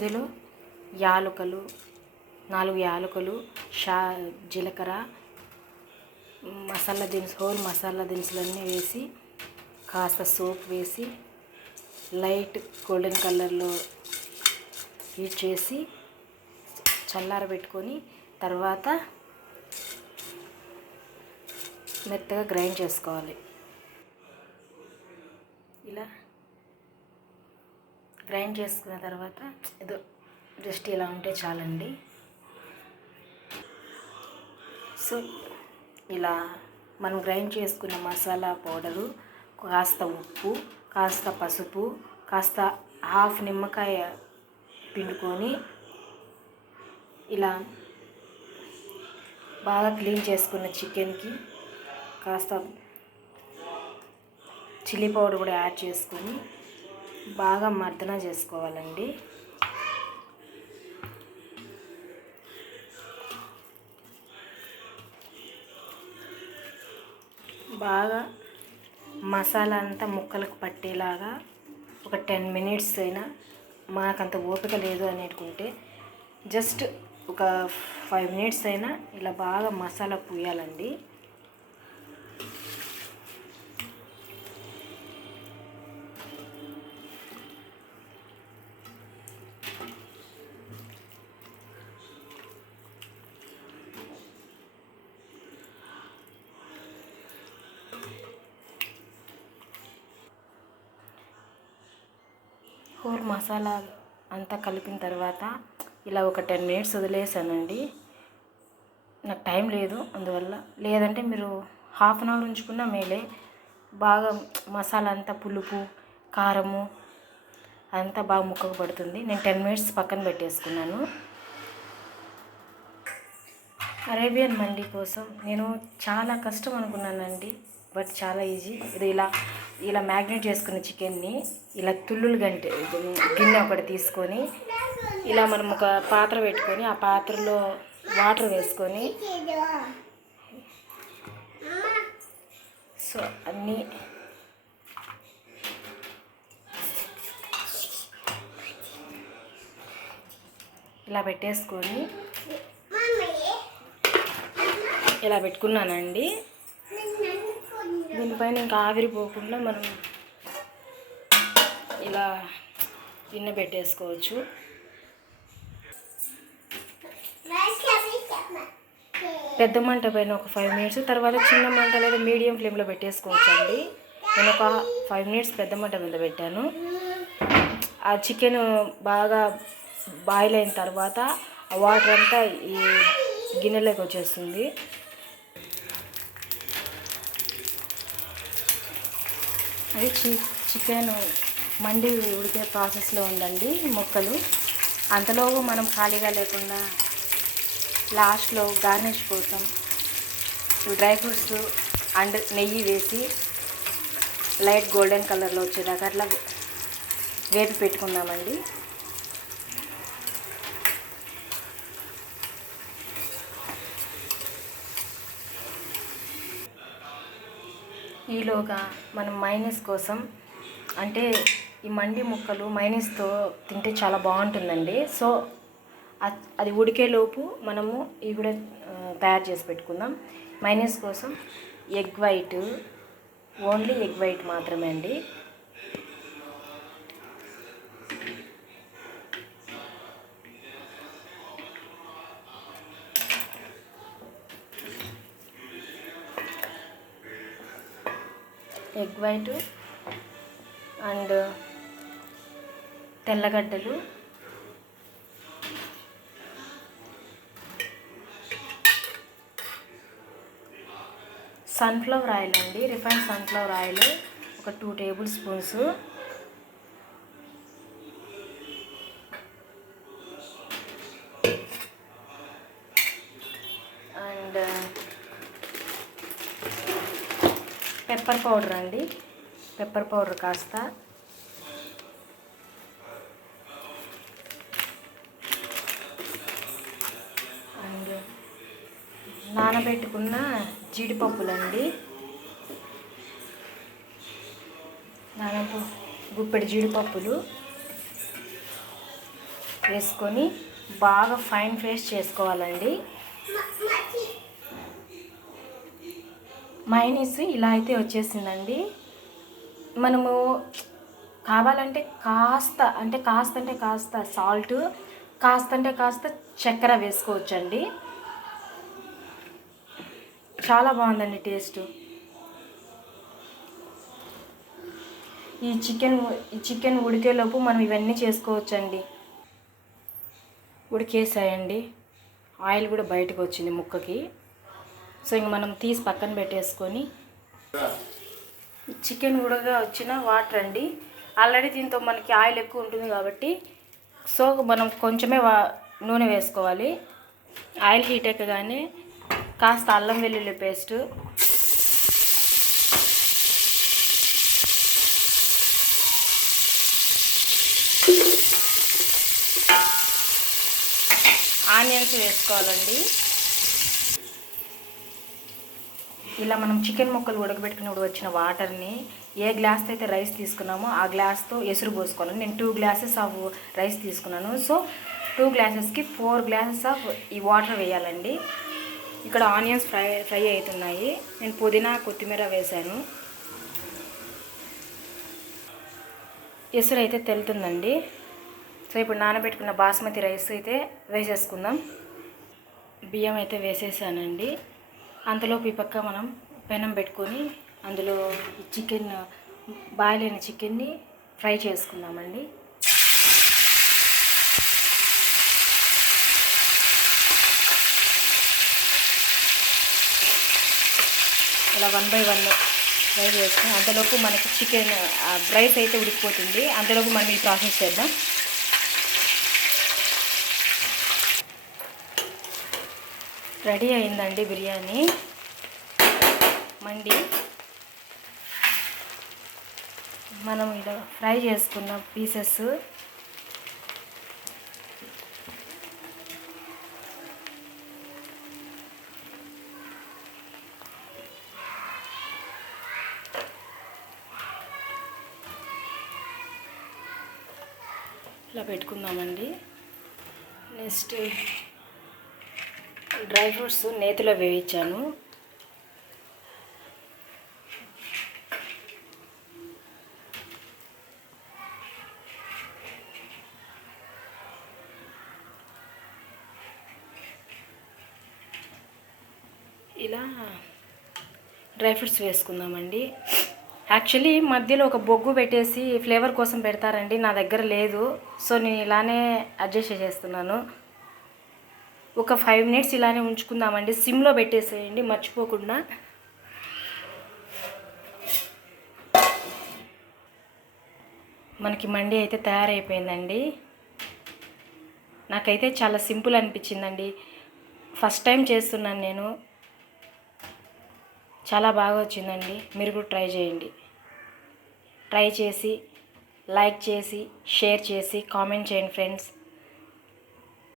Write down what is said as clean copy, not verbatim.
ఇందులో యాలకులు 4 యాలకులు, జీలకర్ర, మసాలా దినుసు, హోల్ మసాలా దినుసులన్నీ వేసి కాస్త సోప్ వేసి లైట్ గోల్డెన్ కలర్లో హీట్ చేసి చల్లారబెట్టుకొని తర్వాత మెత్తగా గ్రైండ్ చేసుకోవాలి. ఇలా గ్రైండ్ చేసుకున్న తర్వాత ఏదో జస్ట్ ఇలా ఉంటే చాలండి. సో ఇలా మనం గ్రైండ్ చేసుకున్న మసాలా పౌడరు, కాస్త ఉప్పు, కాస్త పసుపు, కాస్త హాఫ్ నిమ్మకాయ పిండుకొని ఇలా బాగా క్లీన్ చేసుకున్న చికెన్కి కాస్త చిల్లీ పౌడర్ కూడా యాడ్ చేసుకొని బాగా మర్దన చేసుకోవాలండి. బాగా మసాలా అంతా ముక్కలకు పట్టేలాగా ఒక 10 మినిట్స్ అయినా, మనకంత ఓపిక లేదు అనుకుంటే జస్ట్ ఒక 5 మినిట్స్ అయినా ఇలా బాగా మసాలా పూయాలండి. హోల్ మసాలా అంతా కలిపిన తర్వాత ఇలా ఒక 10 మినిట్స్ వదిలేసానండి. నాకు టైం లేదు అందువల్ల, లేదంటే మీరు హాఫ్ అన్ అవర్ ఉంచుకున్నా మేలే. బాగా మసాలా అంతా పులుపు, కారము అంతా బాగా ముక్కకు పడుతుంది. నేను 10 మినిట్స్ పక్కన పెట్టేసుకున్నాను. అరేబియన్ మండి కోసం నేను చాలా కష్టం అనుకున్నానండి, బట్ చాలా ఈజీ. ఇది ఇలా మ్యాగ్నేట్ చేసుకున్న చికెన్ని ఇలా తుళ్ళులు గిన్నె ఒకటి తీసుకొని ఇలా మనం ఒక పాత్ర పెట్టుకొని ఆ పాత్రలో వాటర్ వేసుకొని సో అన్నీ ఇలా పెట్టేసుకొని ఇలా పెట్టుకున్నానండి. దీనిపైన ఇంకా ఆవిరిపోకుండా మనం ఇలా గిన్నె పెట్టేసుకోవచ్చు. పెద్ద మంట పైన ఒక 5 మినిట్స్, తర్వాత చిన్న మంట లేదా మీడియం ఫ్లేమ్లో పెట్టేసుకోవచ్చు అండి. నేను ఒక 5 మినిట్స్ పెద్ద మంట మీద పెట్టాను. ఆ చికెన్ బాగా బాయిల్ అయిన తర్వాత ఆ వాటర్ అంతా ఈ గిన్నెలోకి వచ్చేస్తుంది. అది చికెన్ మండి ఉడికే ప్రాసెస్లో ఉందండి ముక్కలు. అంతలో మనం ఖాళీగా లేకుండా లాస్ట్లో గార్నిష్ కోసం డ్రై ఫ్రూట్స్ అండ్ నెయ్యి వేసి లైట్ గోల్డెన్ కలర్లో వచ్చేదాకా అట్లా వేపి పెట్టుకుందామండి. ఈలోగా మనం మైనస్ కోసం, అంటే ఈ మండి ముక్కలు మైనస్తో తింటే చాలా బాగుంటుందండి. సో అది ఉడికేలోపు మనము ఇవి కూడా తయారు చేసి పెట్టుకుందాం. మైనస్ కోసం egg white, only egg white మాత్రమే అండి. ఎగ్ వైట్ అండ్ తెల్లగడ్డలు, సన్ఫ్లవర్ ఆయిల్ అండి, రిఫైన్డ్ సన్ఫ్లవర్ ఆయిల్ ఒక 2 tablespoons, and pepper powder అండి, పెప్పర్ పౌడర్ కాస్త, అండ్ నానబెట్టుకున్న జీడిపప్పులండి, గుప్పెడు జీడిపప్పులు వేసుకొని బాగా ఫైన్ పేస్ట్ చేసుకోవాలండి. మైనీస్ ఇలా అయితే వచ్చేసిందండి. మనము కావాలంటే కాస్త సాల్ట్, కాస్త చక్కెర వేసుకోవచ్చండి. చాలా బాగుందండి టేస్ట్. ఈ చికెన్ ఉడికేలోపు మనం ఇవన్నీ చేసుకోవచ్చండి. ఉడికేసాయండి, ఆయిల్ కూడా బయటకు వచ్చింది ముక్కకి. సో ఇంక మనం తీసి పక్కన పెట్టేసుకొని చికెన్ ఉడకగా వచ్చిన వాటర్ అండి. ఆల్రెడీ దీంతో మనకి ఆయిల్ ఎక్కువ ఉంటుంది కాబట్టి సో మనం కొంచెమే నూనె వేసుకోవాలి. ఆయిల్ హీట్ ఎక్కగానే కాస్త అల్లం వెల్లుల్లి పేస్ట్, ఆనియన్స్ వేసుకోవాలండి. ఇలా మనం చికెన్ ముక్కలు ఉడకబెట్టుకున్నప్పుడు వచ్చిన వాటర్ని ఏ గ్లాస్తో అయితే రైస్ తీసుకున్నామో ఆ గ్లాస్తో ఎసురు పోసుకోవాలి. నేను 2 గ్లాసెస్ ఆఫ్ రైస్ తీసుకున్నాను. సో 2 గ్లాసెస్కి 4 గ్లాసెస్ ఆఫ్ ఈ వాటర్ వేయాలండి. ఇక్కడ ఆనియన్స్ ఫ్రై అవుతున్నాయి. నేను పుదీనా కొత్తిమీర వేసాను. ఎసురు అయితే తెలుతుందండి. సో ఇప్పుడు నానబెట్టుకున్న బాస్మతి రైస్ అయితే వేసేసుకుందాం. బియ్యం అయితే వేసేసానండి. అంతలోపు ఈ పక్క మనం పెనం పెట్టుకొని అందులో చికెన్, బాయిల్ అయిన చికెన్ని ఫ్రై చేసుకుందామండి. ఇలా 1 by 1 ఫ్రై చేసుకుని అంతలోపు మనకి చికెన్ రైస్ అయితే ఉడికిపోతుంది. అంతలోపు మనం ఈ ప్రాసెస్ చేద్దాం. రెడీ అయిందండి బిర్యానీ మండి. మనం ఇలా ఫ్రై చేసుకున్న పీసెస్ ఇలా పెట్టుకుందామండి. నెక్స్ట్ డ్రై ఫ్రూట్స్ నేతిలో వేయించాను. ఇలా డ్రై ఫ్రూట్స్ వేసుకుందామండి. యాక్చువల్లీ మధ్యలో ఒక బొగ్గు పెట్టేసి ఫ్లేవర్ కోసం పెడతారండి, నా దగ్గర లేదు. సో నేను ఇలానే అడ్జస్ట్ చేస్తున్నాను. ఒక 5 minutes ఇలానే ఉంచుకుందామండి. సిమ్లో పెట్టేసేయండి మర్చిపోకుండా. మనకి మండి అయితే తయారైపోయిందండి. నాకైతే చాలా సింపుల్ అనిపించిందండి. ఫస్ట్ టైం చేస్తున్నాను నేను. చాలా బాగా వచ్చిందండి. మీరు కూడా ట్రై చేయండి. ట్రై చేసి లైక్ చేసి షేర్ చేసి కామెంట్ చేయండి ఫ్రెండ్స్.